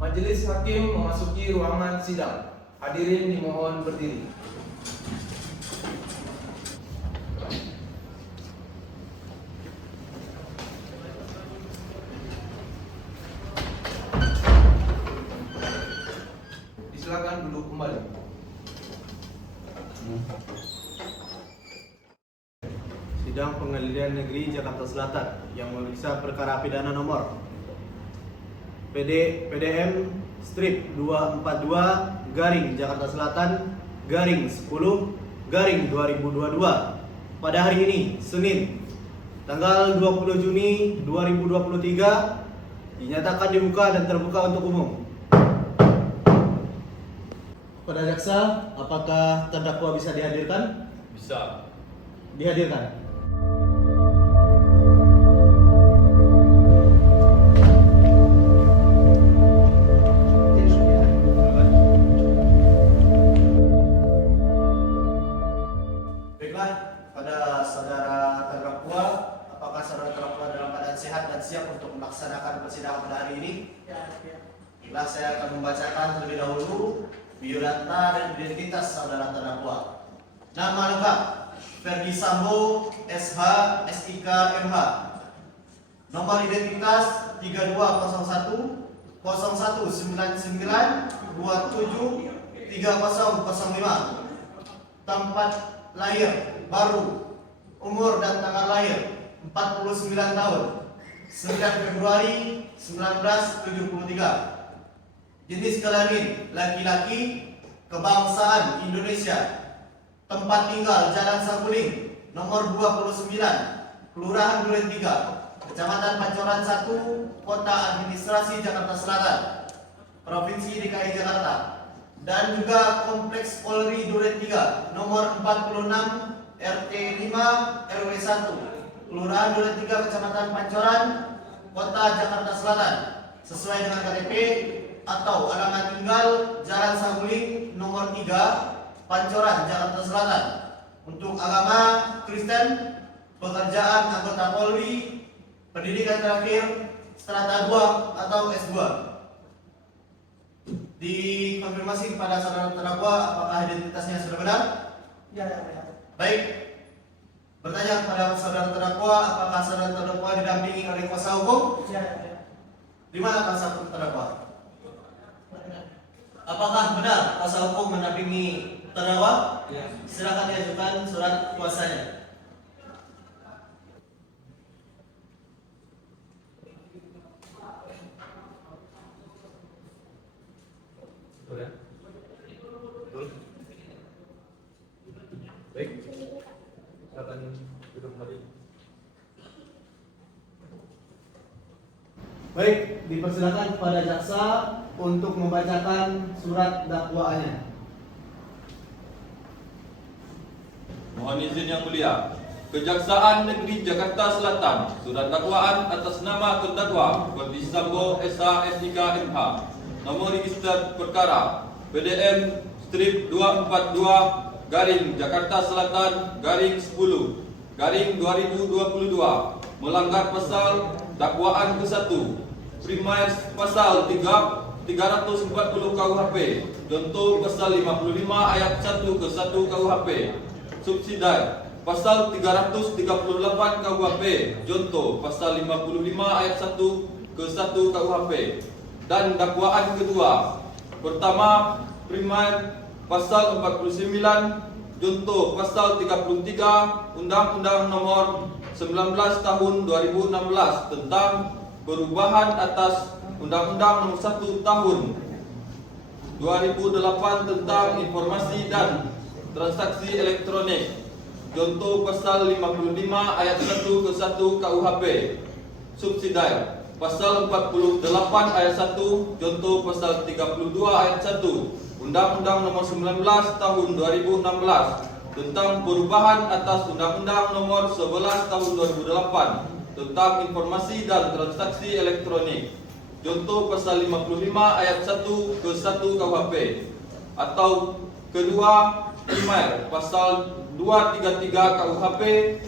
Majelis Hakim memasuki ruangan sidang. Hadirin dimohon berdiri. Silakan duduk kembali. Sidang Pengadilan Negeri Jakarta Selatan yang memeriksa perkara pidana nomor PDM strip 242 garing Jakarta Selatan garing 10 garing 2022 pada hari ini Senin tanggal 20 Juni 2023 dinyatakan dibuka dan terbuka untuk umum. Pada jaksa, apakah terdakwa bisa dihadirkan? Bisa. Dihadirkan. Baiklah, pada saudara terdakwa, apakah saudara terdakwa dalam keadaan sehat dan siap untuk melaksanakan persidangan pada hari ini? Ya. Baiklah, saya akan membacakan terlebih dahulu biodata dan identitas saudara terdakwa. Nama lengkap: Ferdi Sambo, SH, SIK, MH. Nomor identitas 3201 0199 27 3005. Tempat lahir baru, umur dan tanggal lahir 49 tahun, 9 Februari 1973. Jenis kelamin laki-laki, kebangsaan Indonesia. Tempat tinggal Jalan Saguling, nomor 29, Kelurahan Duren 3, Kecamatan Pancoran 1, Kota Administrasi Jakarta Selatan, Provinsi DKI Jakarta. Dan juga Kompleks Polri Duren 3, nomor 46, RT 5, RW 1, Kelurahan Duren 3, Kecamatan Pancoran, Kota Jakarta Selatan, sesuai dengan KTP atau alamat tinggal Jalan Saguling nomor 3, Pancoran, Jakarta Selatan. Untuk agama Kristen, pekerjaan anggota Polri, pendidikan terakhir strata 2 atau S2. Dikonfirmasi kepada saudara terdakwa apakah identitasnya sudah benar? Ya. Baik. Bertanya kepada saudara terdakwa, apakah saudara terdakwa didampingi oleh kuasa hukum? Ya. Di mana kuasa hukum terdakwa? Apakah benar kuasa hukum mendampingi terdakwa? Ya. Silakan diajukan surat kuasanya. Betul ya? Betul. Baik. Silakan duduk kembali. Baik, dipersilakan kepada jaksa untuk membacakan surat dakwaannya. Mohon izin yang mulia. Kejaksaan Negeri Jakarta Selatan, surat dakwaan atas nama terdakwa Ferdi Sambo, SH, SIK, MH. Nomor register perkara PDM strip 242 garing Jakarta Selatan garing 10 garing 2022 melanggar pasal dakwaan ke-1 primer pasal 340 KUHP, contoh pasal 55 ayat 1 ke 1 KUHP, subsidiar pasal 338 KUHP, contoh pasal 55 ayat 1 ke 1 KUHP. Dan dakwaan kedua, pertama primer pasal 49, contoh pasal 33 Undang-Undang Nomor 19 Tahun 2016 tentang perubahan atas Undang-Undang Nomor 1 Tahun 2008 tentang informasi dan transaksi elektronik, contoh pasal 55 ayat 1 ke 1 KUHP, subsidiar pasal 48 ayat 1, contoh pasal 32 ayat 1 Undang-Undang Nomor 19 Tahun 2016 tentang perubahan atas Undang-Undang Nomor 11 Tahun 2008 tentang informasi dan transaksi elektronik, contoh pasal 55 ayat 1 ke 1 KUHP, atau kedua primer pasal 233 KUHP,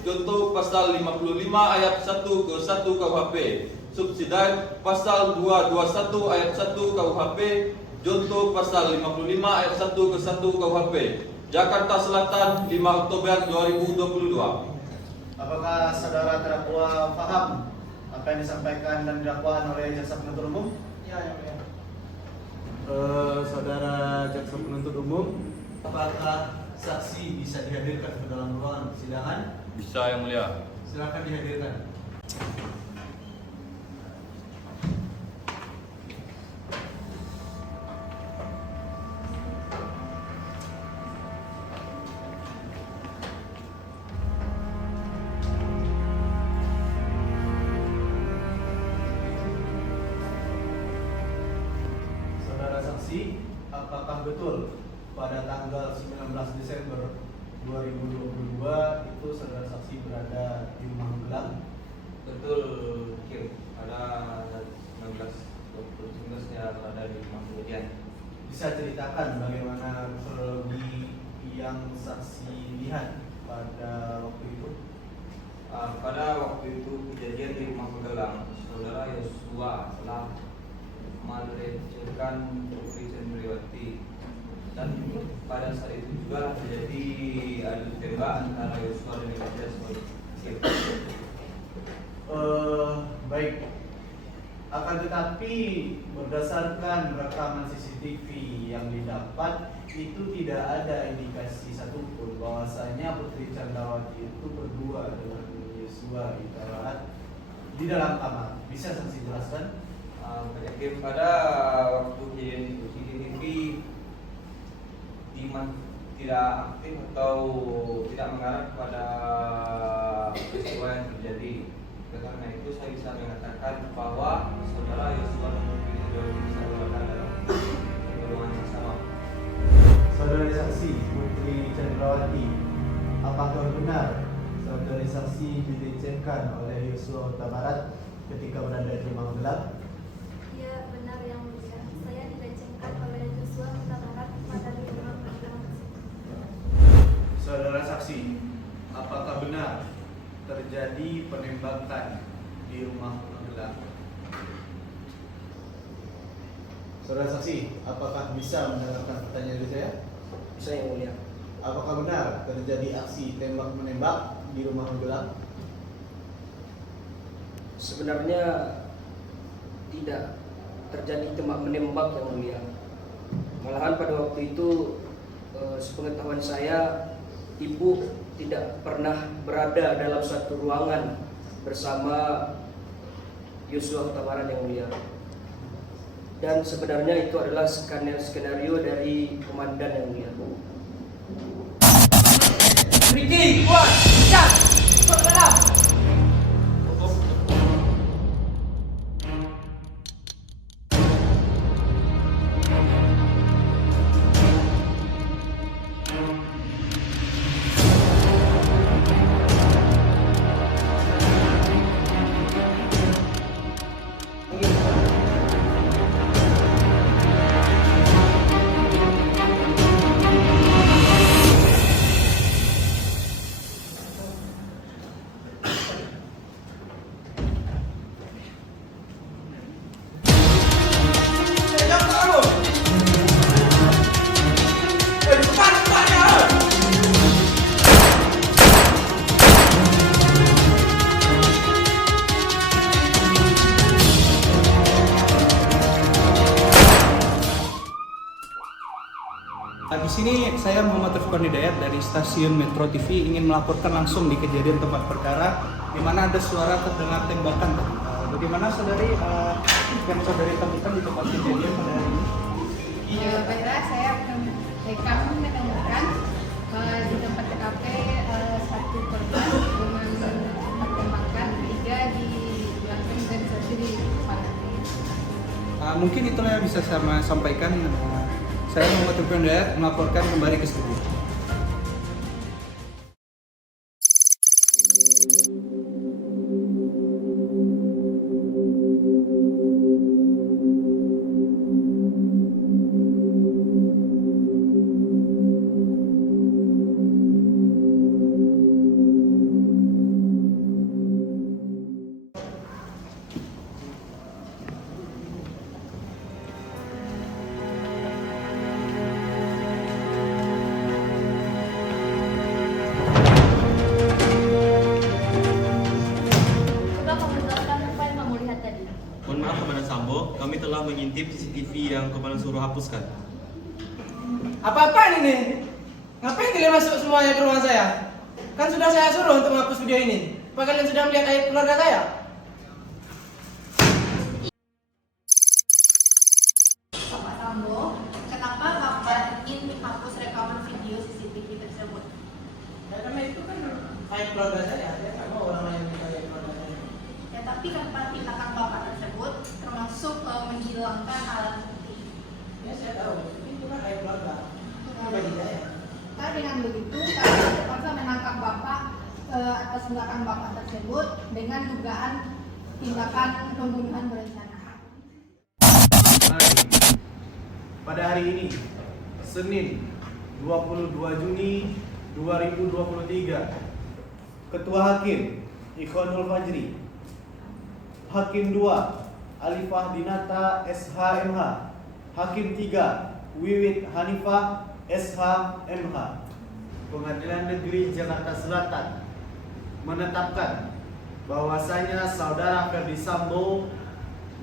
contoh pasal 55 ayat 1 ke 1 KUHP. Subsidiar pasal 221 ayat 1 KUHP, contoh pasal 55 ayat 1 ke 1 KUHP. Jakarta Selatan, 5 Oktober 2022. Apakah saudara terdakwa paham apa yang disampaikan dan dakwaan oleh jaksa penuntut umum? Ya, yang mulia. Saudara jaksa penuntut umum, apakah saksi bisa dihadirkan ke dalam ruangan persidangan? Bisa yang mulia. Silakan dihadirkan. Saudara saksi, apakah betul pada tanggal 19 Desember 2022 itu saudara saksi berada di rumah Magelang? Betul, Kim. Pada 19 ya berada di rumah kemudian. Bisa ceritakan bagaimana kronologi yang saksi lihat pada waktu itu? Pada waktu itu kejadian di rumah Magelang, saudara Yosua telah melecehkan Putri Cendrawati, dan pada saat itu juga terjadi adu tembak antara Yosua dan Ilyas. Baik. Akan tetapi berdasarkan rekaman CCTV yang didapat itu tidak ada indikasi satupun bahwasanya Putri Cendrawati itu berdua dengan Yosua di dalam kamar. Bisa saksi jelaskan? Kim, pada waktu kejadian itu CCTV tidak aktif atau tidak mengarah kepada peristiwa yang terjadi. Karena itu saya bisa mengatakan bahwa saudara Yosua dan Putri Cendrawati bisa berada dalam ruangan yang sama. Saudari saksi Putri Cendrawati, apakah benar saudari saksi dilecehkan oleh Yosua Huta Barat ketika berada di rumah Magelang? Ya, benar yang mulia. Saya dilecehkan oleh Yosua Huta Barat pada di rumah Magelang. Saudara saksi, apakah benar terjadi penembakan di rumah Magelang? Saudara saksi, apakah bisa mendengarkan pertanyaan dari saya? Bisa yang mulia. Apakah benar terjadi aksi tembak menembak di rumah Magelang? Sebenarnya tidak terjadi tembak menembak yang mulia. Malahan pada waktu itu sepengetahuan saya, ibu tidak pernah berada dalam satu ruangan bersama Yosua Huta Barat yang mulia. Dan sebenarnya itu adalah skenario dari komandan yang mulia. Ricky, Wan, Chan, masuk ke dalam. Di sini saya Muhammad Rifkan Hidayat dari stasiun Metro TV ingin melaporkan langsung di kejadian tempat perkara di mana ada suara terdengar tembakan. Bagaimana saudari yang saudari temukan di tempat kejadian pada hari ini? Baiklah, saya kami menemukan di tempat TKP satu korban dengan tembakan, 3 di belakang dan 1 di kepala. Mungkin itulah yang bisa saya sampaikan. Saya Muhammad Rifkan Hidayat melaporkan kembali ke studio. marah kepada Sambo, kami telah mengintip CCTV yang Komandan suruh hapuskan. Apa-apaan ini? Ngapain kalian masuk semuanya ke rumah saya? Kan sudah saya suruh untuk menghapus video ini. Apa kalian sudah melihat aib keluarga saya? Bapak Sambo, kenapa Bapak ingin menghapus rekaman video CCTV tersebut? Ya, karena itu kan aib keluarga saya. Saya nggak mau orang lain bisa aib keluarga saya. Ya, tapi kan tindakan Bapak tersebut termasuk menghilangkan alat bukti. Ya, saya tahu. Itu kan aib keluarga. Itu bagi saya. Nah, dengan begitu, kami terpaksa menangkap Bapak atas tindakan Bapak tersebut dengan dugaan tindakan pembunuhan berencana. Pada hari ini, Senin 22 Juni 2023, Ketua Hakim Ikhwanul Fajri, Hakim 2 Alifah Dinata SHMH, Hakim 3 Wiwit Hanifah SHMH, Pengadilan Negeri Jakarta Selatan menetapkan bahwasanya saudara Ferdi Sambo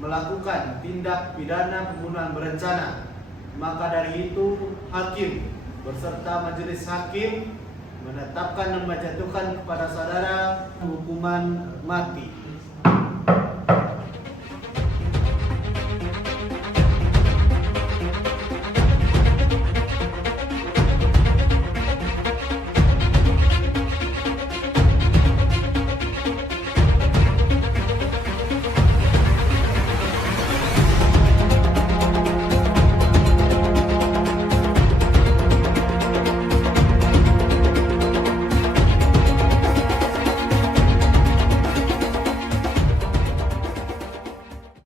melakukan tindak pidana pembunuhan berencana. Maka dari itu, hakim beserta majelis hakim menetapkan dan menjatuhkan kepada saudara hukuman mati.